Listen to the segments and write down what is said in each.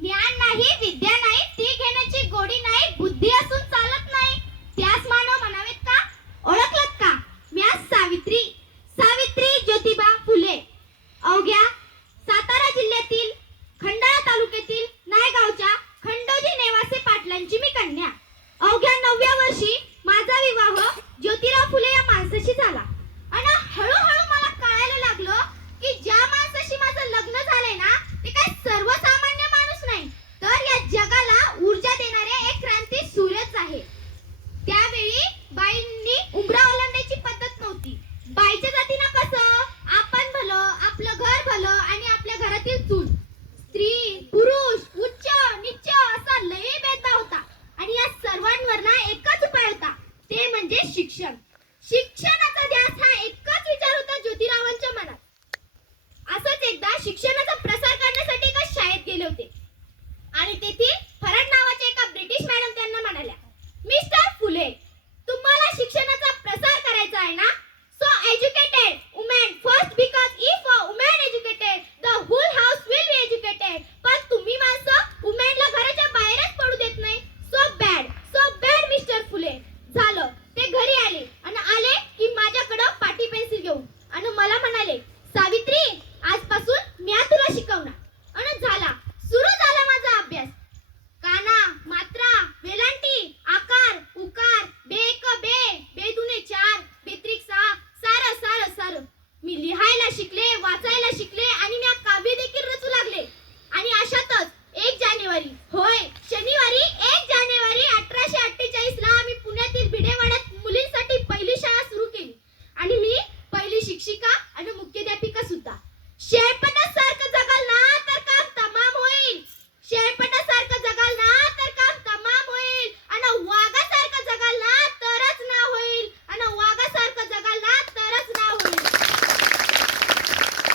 ज्ञान नाही, विद्या नाही, ती घेण्याची गोडी नाही, बुद्धी असून चालत नाही, त्यास मानव म्हणावेत का? ओळखलत का? मी आज सावित्री सावित्री ज्योतिबा फुले, अवघ्या सातारा जिल्ह्यातील खंडाळा तालुक्यातील नायगावच्या खंडोजी नेवासे पाटलांची मी कन्या. अवघ्या 9व्या वर्षी माझा विवाह ज्योतिराव फुले या माणसाशी झाला. आणि हळूहळू मला कळायला लागलं की ज्या माणसाशी माझं लग्न झालंय ना, ते काय सर्वसामान्य माणूस नाही, तर या जगाला ऊर्जा देणारे एक क्रांती सूर्यच आहे. त्यावेळी बाईंनी उंबरा ओलांडायची पद्धत नव्हती. बाईच्या जातीनं कसं आपण भलं, आपलं घर भलं आणि आपल्या घरातील चूल, स्त्री पुरुष उच्च नीच असा लय भेदभाव होता. आणि या सर्वांवर ना एकच उपाय होता, ते म्हणजे शिक्षण. शिक्षणाचा ध्यास हा एकच विचार होता ज्योतिरावांच्या मनात. असंच एकदा शिक्षणाचा प्रसार करण्यासाठी एका शाळेत गेले होते आणि तेथील फरड नावाच्या एका ब्रिटिश मॅडम त्यांना म्हणाल्या, मिस्टर फुले, तुम्हाला शिक्षणाचा प्रसार करायचा आहे ना, so educated women first, because if a women educated the whole house will be educated. पण तुम्ही माणसं वुमेनला घराच्या बाहेरच पडू देत नाही. So bad mister Phule. झालं, ते घरी आले आणि आले की माझ्याकडं पाटी पेन्सिल घेऊन आणि मला म्हणाले, सावित्री, आजपासून मी तुला शिकवणार. आणि सुरू झाला माझा अभ्यास. काना, मात्रा, वेलांटी, आकार, उकार, बेक बे, बेदुने 4, बेत्रिक 6, सार सार सार. मी लिहायला शिकले, वाचायला शिकले आणि मी काव्य देखील रचू लागले. आणि अशातच 1 जानेवारी, होय शनिवारी 1 जानेवारी 1848 ला आम्ही पुण्यातील भिडेवाड्यात मुलींसाठी पहिली शाळा सुरू केली. आणि मी पहिली शिक्षिका आणि मुख्याध्यापिका सुद्धा. शेळपटासारखं जगाल ना तर काम तमाम होईल. शेळपटासारखं जगाल ना तर काम तमाम होईल. आणि वाघासारखं जगाल ना तरच नाव होईल. आणि वाघासारखं जगाल ना तरच नाव होईल.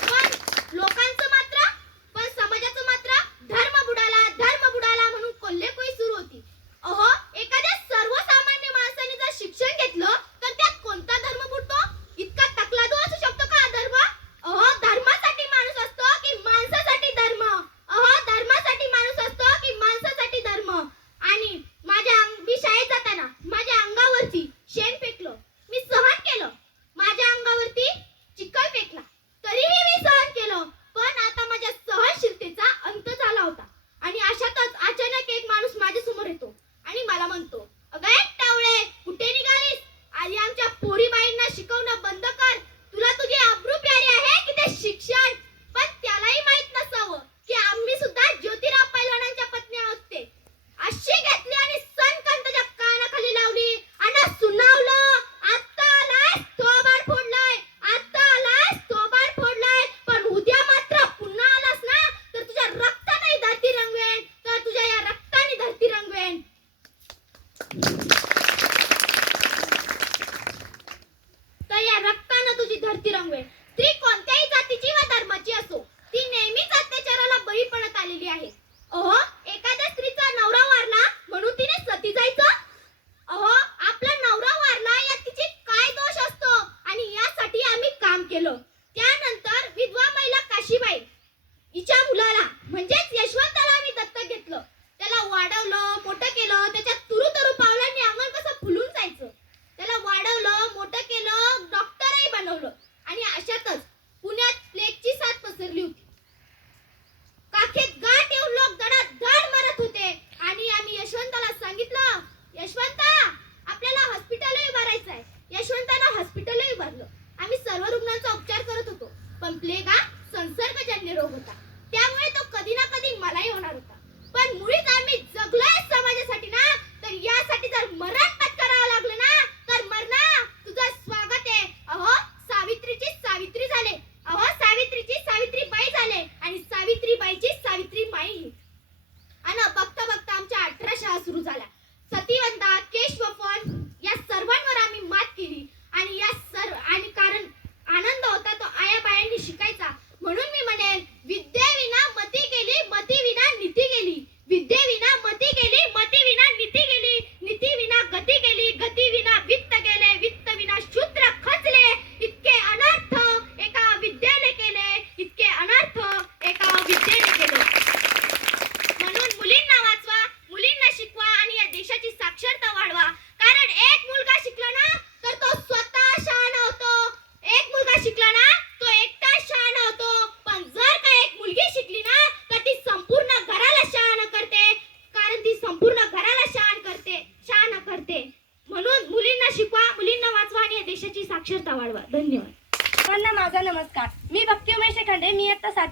पण लोकांचं मात्र, पण समाजाचं मात्र धर्म बुडाला म्हणून कोल्हेकुई सुरू होती. अहो, एखाद्या सर्वसामान्य माणसाने जर शिक्षण घेतलं तर त्यात कोणता धर्म बुडतो? इतका तकलादू असू शकतो का धर्म? अहो, धर्मासाठी माणूस असतो की माणसासाठी धर्म? अहो, धर्मासाठी माणूस असतो की माणसासाठी धर्म? आणि मी शाळेत जाताना माझ्या अंगावरती शेण फेकलं, मी सहन केलं. माझ्या अंगावरती चिखल फेकला, तरीही मी सहन केलं. पण आता माझ्या सहनशीलतेचा अंत झाला होता. आणि अशातच अचानक एक माणूस माझ्या समोर येतो आणि मला म्हणतो, अगं टावळे, कुठे निघालीस? आधी आमच्या पोरीबाईंना शिकवणं बंद कर. तुला तुझी आबरू प्यारी आहे की ते शिक्षण? पण त्यालाही माहित नसावं की आम्ही सुद्धा ज्योतिराव पैलवानांच्या पत्नी आहोत. ते अशी घेतली आणि सनकंतच्या कानाखाली लावली आणि सुनावलं, आता आलाय थोबाड फोडलाय, आता आलाय थोबाड फोडलाय. पण उद्या मात्र पुन्हा आलास ना तर तुझ्या रक्ताने धरती रंगवेन, तर तुझ्या या रक्ताने धरती रंगवेन. तर या रक्तानं तुझी धरती रंगवेन. स्त्री कोणत्याही जातीची व धर्माची असो, ती नेहमीच अत्याचाराला बळी पडत आलेली आहे. अहो, एखाद्या स्त्रीचा नवरा वारला म्हणून तिने सती जायचं? अहो, आपला नवरा वारला यात तिचे काय दोष असतो? आणि यासाठी आम्ही काम केलं. त्यानंतर विधवा महिला काशीबाई हिच्या मुलाला म्हणजेच यशवंताला आम्ही दत्तक घेतलं. त्याला वाढवलं, मोठं केलं. त्याच्या तुरु पावलांनी अंगण कसं फुलून जायचं. त्याला वाढवलं, मोठं केलं, डॉक्टरही बनवलं. आणि अशातच पुण्यात प्लेगची साथ पसरली होती. काखेत गाठ येऊन लोक धडाधड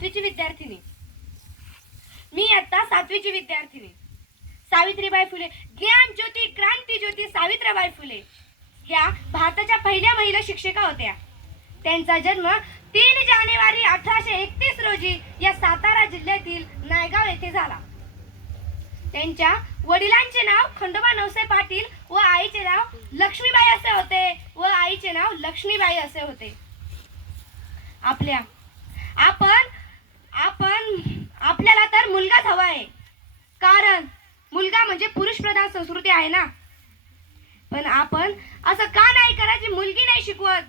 सातवीची विद्यार्थिनी. मी आता सातवीची विद्यार्थिनी. सावित्रीबाई फुले, ज्ञान ज्योती क्रांती ज्योती सावित्रीबाई फुले ह्या भारताच्या पहिल्या महिला शिक्षिका होत्या. त्यांचा जन्म 3 जानेवारी 1831 रोजी या सातारा जिल्ह्यातील नायगाव येथे झाला. त्यांच्या वडिलांचे नाव खंडोबा नवसे पाटील व आईचे नाव लक्ष्मीबाई असे होते व आईचे नाव लक्ष्मीबाई असे होते. आपल्याला तर मुलगाच हवा आहे, कारण मुलगा म्हणजे पुरुष प्रधान संस्कृती आहे ना. पण आपण असं का नाही करायची, मुलगी नाही शिकवत.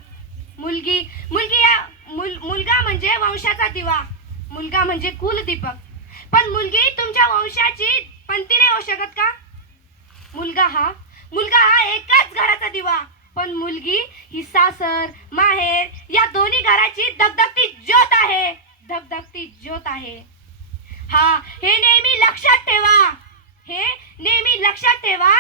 मुलगा म्हणजे वंशाचा दिवा, मुलगा म्हणजे कुलदीपक. पण मुलगी तुमच्या वंशाची पंथी नाही होऊ शकत का? मुलगा हा एकाच घराचा दिवा, पण मुलगी ही सासर माहेर या दोन्ही घराची धगधगती ज्योत आहे, धगधगती ज्योत आहे. हे नेहमी लक्षात ठेवा.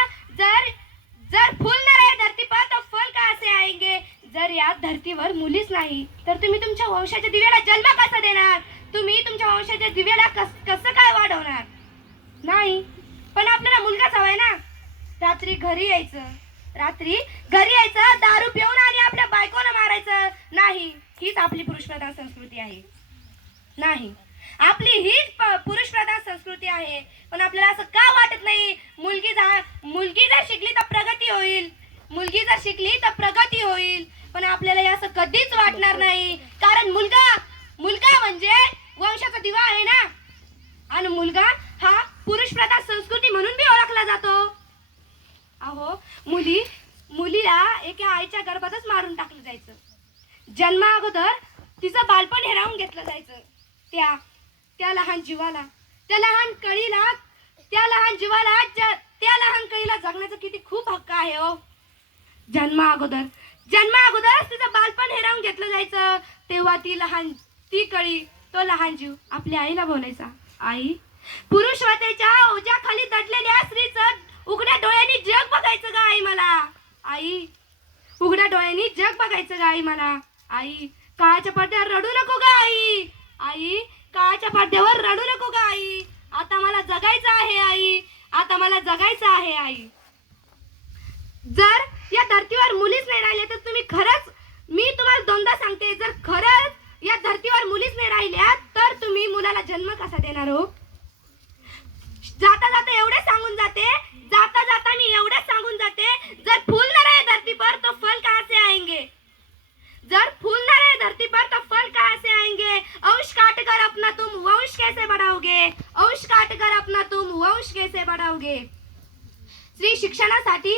जर फूल न रहे धरती पर तो फल कहासे आएंगे. जर या धरतीवर मुलीच नाही तर तुम्ही तुमच्या वंशाच्या दिव्याला जन्म कसा देणार? तुम्ही तुमच्या वंशाच्या दिव्याला कसं काय वाढवणार? नाही. पण आपल्याला मुलगाच हवाय ना. रात्री घरी यायचं, दारू पिऊन आणि आपल्या बायकोला मारायचं नाही. हीच आपली पुरुषप्रधान संस्कृती आहे. नाही, आपली हीच पुरुषप्रधान संस्कृती आहे. पण आपल्याला असं का वाटत नाही? मुलगी जर शिकली तर प्रगती होईल. पण आपल्याला हे असं कधीच वाटणार नाही, कारण मुलगा म्हणजे वंशाचा दिवा आहे ना. आणि मुलगा हा पुरुषप्रधान संस्कृती म्हणून बी ओळखला जातो. अहो, मुलीला एका आईच्या गर्भातच मारून टाकलं जायचं. जन्मा अगोदर तिचं बालपण हिरावून घेतलं जायचं. त्या लहान कळीला जगण्याचा किती खूप हक्क आहे हो. जन्मा अगोदर तिचं बालपण हिरावून घेतलं जायचं. तेव्हा ती कळी, तो लहान जीव आपल्या आईला बोलायचा, आई. पुरुषवतेच्या ओझ्याखाली दडलेल्या स्त्रीचं उघड्या डोळ्यांनी जग बघायचं ग आई मला. आई, उघड्या डोळ्यांनी जग बघायचं ग आई मला. आई, काळाच्या पडद्यावर रडू नको ग आई. आई, काळाच्या पडद्यावर रडू नको ग आई. आता मला जगायचं आहे आई. आई. जर या धरतीवर मुलीच नाही राहिले तर मी तुम्हाला दोनदा सांगते, जर खरंच या धरतीवर मुलीच नाही राहिल्या तर तुम्ही मुलाला जन्म कसा देणार हो? जाता जाता मी एवढे सांगून जाते, जर फूल न रहे धरती पर तो फल कहां से आएंगे. अंश काट कर अपना तुम वंश कैसे बढ़ाओगे. स्त्री शिक्षणासाठी